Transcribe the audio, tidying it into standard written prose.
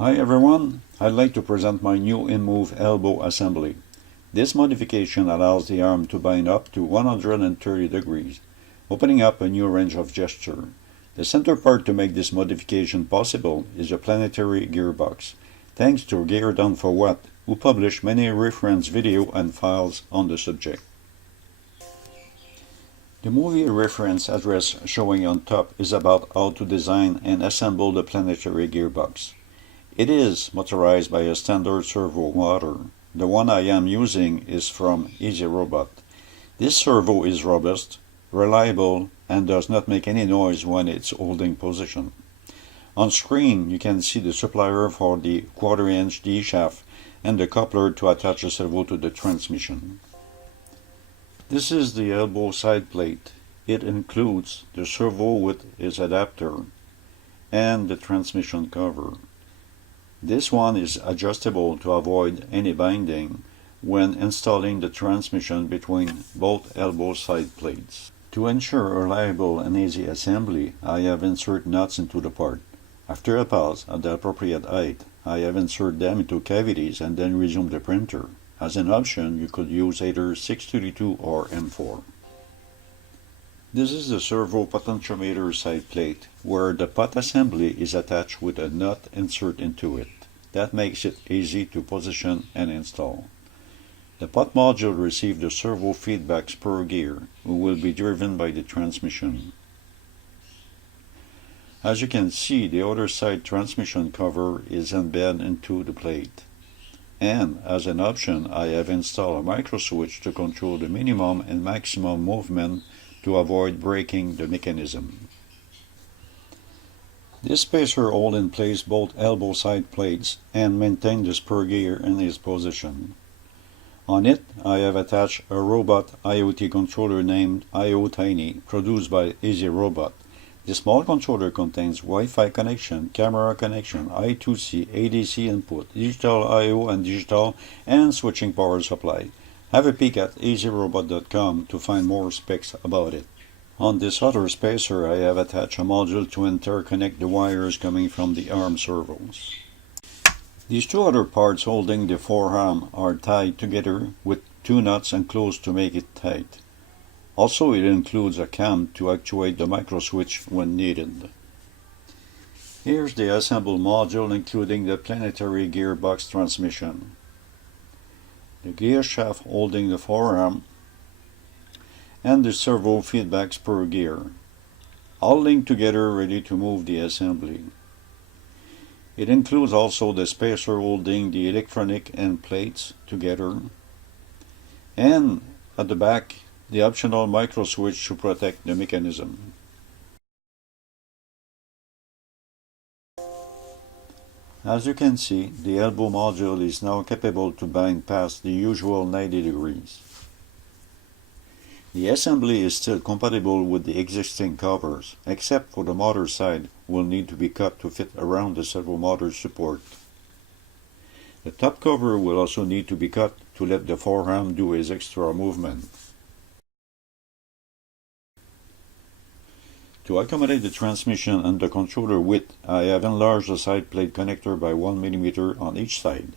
Hi everyone, I'd like to present my new Inmoov elbow assembly. This modification allows the arm to bind up to 130 degrees, opening up a new range of gesture. The center part to make this modification possible is a planetary gearbox, thanks to Gear Done For What, who published many reference video and files on the subject. The movie reference address showing on top is about how to design and assemble the planetary gearbox. It is motorized by a standard servo motor. The one I am using is from Easy Robot. This servo is robust, reliable, and does not make any noise when it's holding position. On screen you can see the supplier for the 1/4 inch D shaft and the coupler to attach the servo to the transmission. This is the elbow side plate. It includes the servo with its adapter and the transmission cover. This one is adjustable to avoid any binding when installing the transmission between both elbow side plates. To ensure a reliable and easy assembly, I have inserted nuts into the part. After a pause at the appropriate height, I have inserted them into cavities and then resumed the printer. As an option, you could use either 632 or M4. This is the servo potentiometer side plate, where the pot assembly is attached with a nut insert into it. That makes it easy to position and install. The pot module receives the servo feedbacks per gear, which will be driven by the transmission. As you can see, the other side transmission cover is embedded into the plate. And as an option, I have installed a micro switch to control the minimum and maximum movement to avoid breaking the mechanism. This spacer holds in place both elbow side plates and maintains the spur gear in its position. On it, I have attached a robot IoT controller named IoTiny, produced by Easy Robot. The small controller contains Wi-Fi connection, camera connection, I2C, ADC input, digital I/O and digital, and switching power supply. Have a peek at easyrobot.com to find more specs about it. On this other spacer, I have attached a module to interconnect the wires coming from the arm servos. These two other parts holding the forearm are tied together with two nuts enclosed to make it tight. Also, it includes a cam to actuate the micro switch when needed. Here's the assembled module including the planetary gearbox transmission, the gear shaft holding the forearm, and the servo feedbacks per gear, all linked together ready to move the assembly. It includes also the spacer holding the electronic end plates together, and at the back the optional micro switch to protect the mechanism. As you can see, the elbow module is now capable to bind past the usual 90 degrees. The assembly is still compatible with the existing covers, except for the motor side will need to be cut to fit around the servo motor support. The top cover will also need to be cut to let the forearm do its extra movement. To accommodate the transmission and the controller width, I have enlarged the side plate connector by 1 mm on each side.